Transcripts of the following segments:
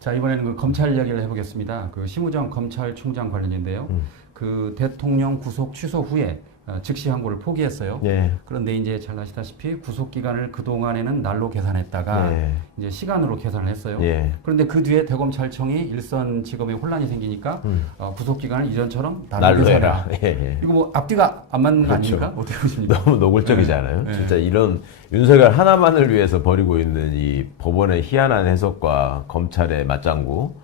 자, 이번에는 그 검찰 이야기를 해보겠습니다. 그 심우정 검찰총장 관련인데요. 그 대통령 구속 취소 후에 즉시 항고를 포기했어요. 예. 그런데 이제 잘 아시다시피 구속 기간을 그 동안에는 날로 계산했다가 예. 이제 시간으로 계산을 했어요. 예. 그런데 그 뒤에 대검찰청이 일선지검에 혼란이 생기니까 구속 기간을 이전처럼 날로 해라. 계산해라. 예. 이거 뭐 앞뒤가 안 맞는 거 그렇죠. 아닙니까? 어떻게 보십니까? 너무 노골적이잖아요. 네. 진짜 이런 윤석열 하나만을 위해서 벌이고 있는 이 법원의 희한한 해석과 검찰의 맞장구,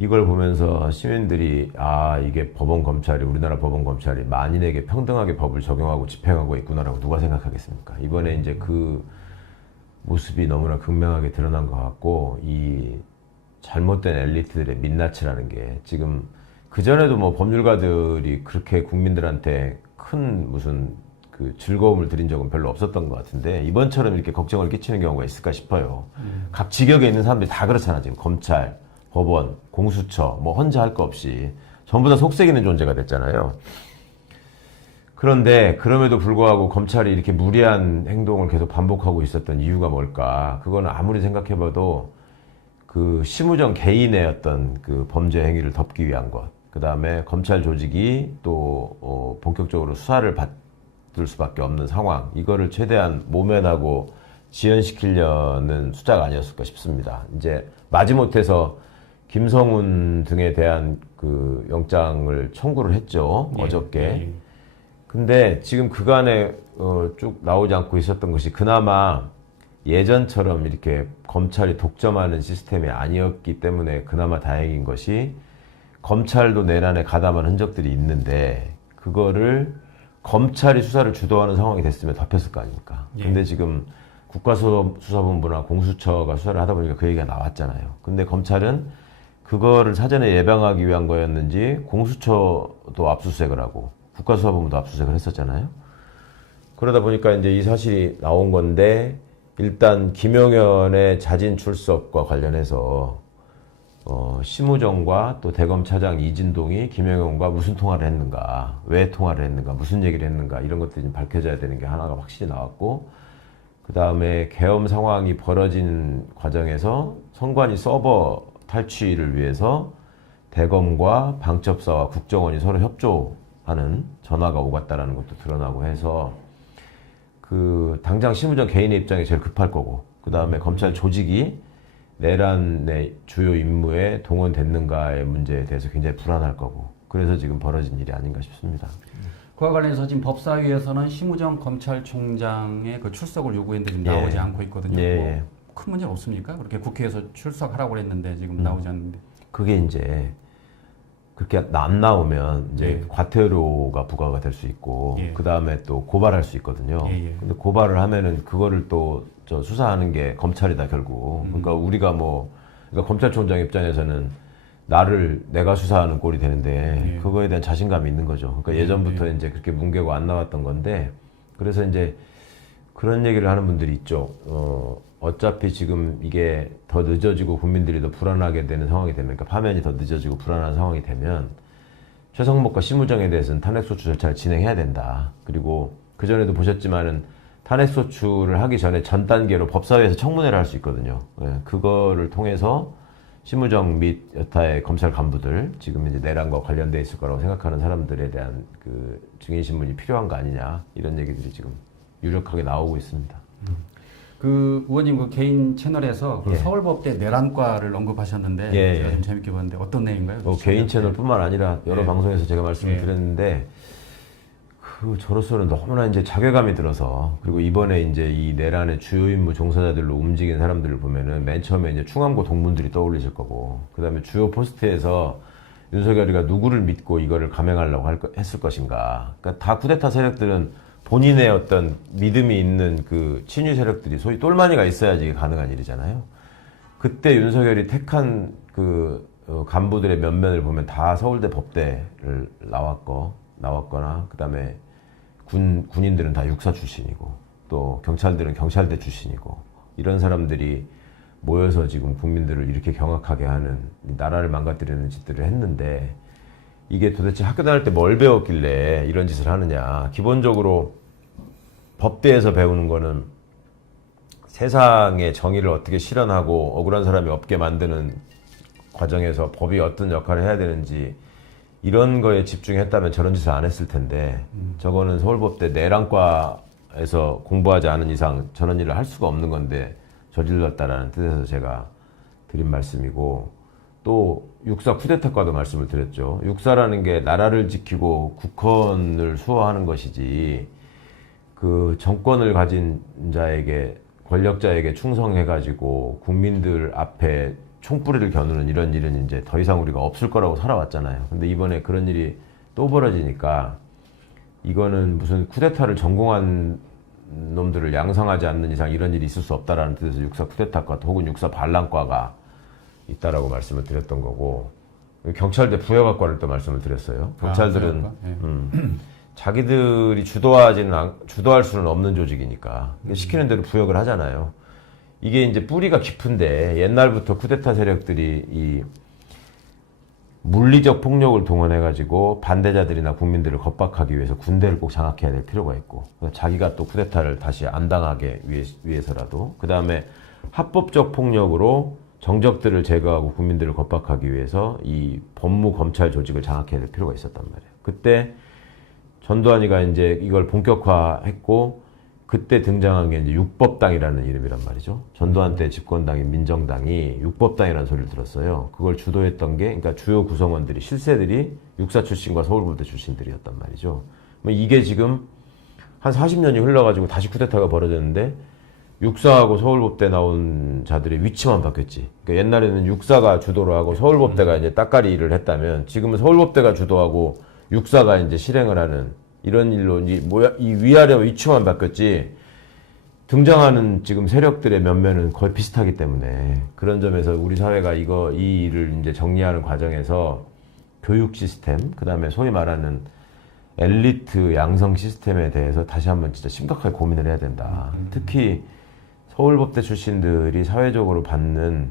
이걸 보면서 시민들이 이게 법원 검찰이, 우리나라 법원 검찰이 만인에게 평등하게 법을 적용하고 집행하고 있구나라고 누가 생각하겠습니까? 이번에 이제 그 모습이 너무나 극명하게 드러난 것 같고, 이 잘못된 엘리트들의 민낯이라는 게 지금 그전에도 뭐 법률가들이 그렇게 국민들한테 큰 무슨 그 즐거움을 드린 적은 별로 없었던 것 같은데, 이번처럼 이렇게 걱정을 끼치는 경우가 있을까 싶어요. 각 직역에 있는 사람들이 다 그렇잖아. 지금 검찰, 법원, 공수처, 뭐 혼자 할 거 없이 전부 다 속색이는 존재가 됐잖아요. 그런데 그럼에도 불구하고 검찰이 이렇게 무리한 행동을 계속 반복하고 있었던 이유가 뭘까? 그거는 아무리 생각해봐도 그 심우정 개인의 어떤 그 범죄 행위를 덮기 위한 것, 그 다음에 검찰 조직이 또 본격적으로 수사를 받을 수밖에 없는 상황, 이거를 최대한 모면하고 지연시키려는 수작 아니었을까 싶습니다. 이제 마지못해서 김성훈 등에 대한 그 영장을 청구를 했죠. 예, 어저께. 예. 근데 지금 그간에 쭉 나오지 않고 있었던 것이 그나마 예전처럼 이렇게 검찰이 독점하는 시스템이 아니었기 때문에 그나마 다행인 것이, 검찰도 내란에 가담한 흔적들이 있는데 그거를 검찰이 수사를 주도하는 상황이 됐으면 덮였을 거 아닙니까? 예. 근데 지금 국가수사본부나 공수처가 수사를 하다 보니까 그 얘기가 나왔잖아요. 근데 검찰은 그거를 사전에 예방하기 위한 거였는지 공수처도 압수수색을 하고 국가수사본부도 압수수색을 했었잖아요. 그러다 보니까 이제 이 사실이 나온 건데, 일단 김용현의 자진 출석과 관련해서 심우정과 또 대검 차장 이진동이 김용현과 무슨 통화를 했는가, 왜 통화를 했는가, 무슨 얘기를 했는가, 이런 것들이 좀 밝혀져야 되는 게 하나가 확실히 나왔고, 그 다음에 계엄 상황이 벌어진 과정에서 선관위 서버 탈취를 위해서 대검과 방첩사와 국정원이 서로 협조하는 전화가 오갔다라는 것도 드러나고 해서, 그 당장 심우정 개인의 입장이 제일 급할 거고, 그 다음에 검찰 조직이 내란의 주요 임무에 동원됐는가의 문제에 대해서 굉장히 불안할 거고, 그래서 지금 벌어진 일이 아닌가 싶습니다. 그와 관련해서 지금 법사위에서는 심우정 검찰총장의 그 출석을 요구했는데 지금 예. 나오지 않고 있거든요. 예. 뭐 큰 문제는 없습니까? 그렇게 국회에서 출석하라고 그랬는데 지금 나오지 않는데. 그게 이제 그렇게 안 나오면 이제 예. 과태료가 부과가 될 수 있고, 예. 그 다음에 또 고발할 수 있거든요. 예. 근데 고발을 하면은 그거를 또 수사하는 게 검찰이다 결국. 그러니까 우리가 그러니까 검찰총장 입장에서는 내가 수사하는 꼴이 되는데, 예. 그거에 대한 자신감이 있는 거죠. 그러니까 예전부터 이제 그렇게 뭉개고 안 나왔던 건데, 그래서 이제 그런 얘기를 하는 분들이 있죠. 어차피 지금 이게 더 늦어지고 국민들이 더 불안하게 되는 상황이 되면, 그러니까 파면이 더 늦어지고 불안한 상황이 되면 최성목과 심우정에 대해서는 탄핵소추 절차를 진행해야 된다. 그리고 그전에도 보셨지만은 탄핵소추를 하기 전에 전 단계로 법사위에서 청문회를 할 수 있거든요. 예, 그거를 통해서 심우정 및 여타의 검찰 간부들, 지금 이제 내란과 관련돼 있을 거라고 생각하는 사람들에 대한 그 증인신문이 필요한 거 아니냐, 이런 얘기들이 지금 유력하게 나오고 있습니다. 그 의원님 그 개인 채널에서 그 예. 서울법대 내란과를 언급하셨는데 예, 제가 예. 좀 재밌게 봤는데 어떤 내용인가요? 개인 채널뿐만 아니라 여러 예. 방송에서 제가 말씀을 예. 드렸는데, 저로서는 너무나 이제 자괴감이 들어서, 그리고 이번에 이제 이 내란의 주요 임무 종사자들로 움직이는 사람들을 보면은 맨 처음에 이제 충암고 동문들이 떠올리실 거고, 그 다음에 주요 포스트에서 윤석열이가 누구를 믿고 이거를 감행하려고 했을 것인가. 그러니까 다 쿠데타 세력들은 본인의 어떤 믿음이 있는 그 친위 세력들이, 소위 똘마니가 있어야지 이게 가능한 일이잖아요. 그때 윤석열이 택한 그 간부들의 면면을 보면 다 서울대 법대를 나왔거나, 그 다음에 군인들은 다 육사 출신이고, 또 경찰들은 경찰대 출신이고, 이런 사람들이 모여서 지금 국민들을 이렇게 경악하게 하는, 나라를 망가뜨리는 짓들을 했는데, 이게 도대체 학교 다닐 때 뭘 배웠길래 이런 짓을 하느냐. 기본적으로 법대에서 배우는 거는 세상의 정의를 어떻게 실현하고 억울한 사람이 없게 만드는 과정에서 법이 어떤 역할을 해야 되는지 이런 거에 집중했다면 저런 짓을 안 했을 텐데 저거는 서울법대 내란과에서 공부하지 않은 이상 저런 일을 할 수가 없는 건데 저질렀다라는 뜻에서 제가 드린 말씀이고, 또 육사 쿠데타과도 말씀을 드렸죠. 육사라는 게 나라를 지키고 국헌을 수호하는 것이지 그 정권을 가진 자에게, 권력자에게 충성해가지고 국민들 앞에 총뿌리를 겨누는 이런 일은 이제 더 이상 우리가 없을 거라고 살아왔잖아요. 근데 이번에 그런 일이 또 벌어지니까 이거는 무슨 쿠데타를 전공한 놈들을 양성하지 않는 이상 이런 일이 있을 수 없다라는 뜻에서 육사 쿠데타과 혹은 육사 반란과가 있다라고 말씀을 드렸던 거고, 경찰대 부여학과를 또 말씀을 드렸어요. 경찰들은 자기들이 주도할 수는 없는 조직이니까 시키는 대로 부역을 하잖아요. 이게 이제 뿌리가 깊은데 옛날부터 쿠데타 세력들이 이 물리적 폭력을 동원해가지고 반대자들이나 국민들을 겁박하기 위해서 군대를 꼭 장악해야 될 필요가 있고, 자기가 또 쿠데타를 다시 안 당하게 위해서라도, 그 다음에 합법적 폭력으로 정적들을 제거하고 국민들을 겁박하기 위해서 이 법무 검찰 조직을 장악해야 될 필요가 있었단 말이에요. 그때 전두환이가 이제 이걸 본격화했고, 그때 등장한 게 이제 육법당이라는 이름이란 말이죠. 전두환 때 집권당인 민정당이 육법당이라는 소리를 들었어요. 그걸 주도했던 게, 그러니까 주요 구성원들이, 실세들이 육사 출신과 서울법대 출신들이었단 말이죠. 뭐 이게 지금 한 40년이 흘러가지고 다시 쿠데타가 벌어졌는데, 육사하고 서울법대 나온 자들의 위치만 바뀌었지. 그러니까 옛날에는 육사가 주도를 하고 서울법대가 이제 따까리 일을 했다면, 지금은 서울법대가 주도하고 육사가 이제 실행을 하는 이런 일로 이 위아래 위치만 바뀌었지, 등장하는 지금 세력들의 면면은 거의 비슷하기 때문에, 그런 점에서 우리 사회가 이 일을 이제 정리하는 과정에서 교육 시스템, 그 다음에 소위 말하는 엘리트 양성 시스템에 대해서 다시 한번 진짜 심각하게 고민을 해야 된다. 특히 서울법대 출신들이 사회적으로 받는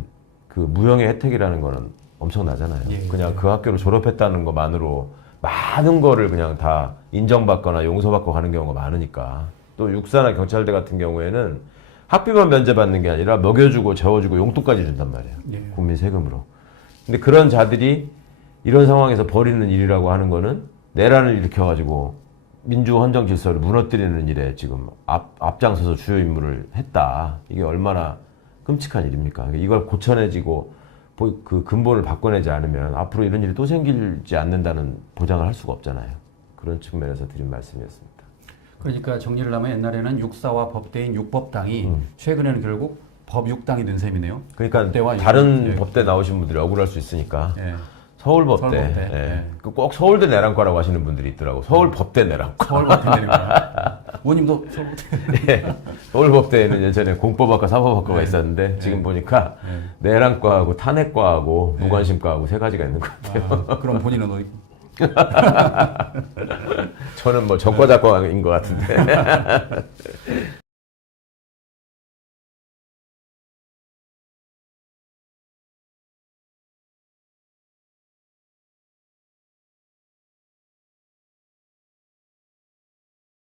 그 무형의 혜택이라는 거는 엄청나잖아요. 그냥 그 학교를 졸업했다는 것만으로 많은 거를 그냥 다 인정받거나 용서받고 가는 경우가 많으니까. 또 육사나 경찰대 같은 경우에는 학비만 면제받는 게 아니라 먹여주고 재워주고 용돈까지 준단 말이에요. 국민 세금으로. 근데 그런 자들이 이런 상황에서 벌이는 일이라고 하는 거는 내란을 일으켜가지고 민주 헌정 질서를 무너뜨리는 일에 지금 앞장서서 주요 임무를 했다. 이게 얼마나 끔찍한 일입니까? 이걸 고쳐내지고 그 근본을 바꿔내지 않으면 앞으로 이런 일이 또 생기지 않는다는 보장을 할 수가 없잖아요. 그런 측면에서 드린 말씀이었습니다. 그러니까 정리를 하면 옛날에는 육사와 법대인 육법당이 최근에는 결국 법육당이 된 셈이네요. 그러니까 다른 법대 나오신 분들이 억울할 수 있으니까 서울법대. 꼭 서울대 내란과라고 하시는 분들이 있더라고. 서울법대 내란과. 서울법대 내란과. 의원님도 서울법대. 서울법대에는 예전에 공법학과, 사법학과가 있었는데 지금 보니까 내란과하고 탄핵과하고 무관심과하고 세 가지가 있는 것 같아요. 그럼 본인은 어디? 저는 뭐 정과자과인 것 같은데.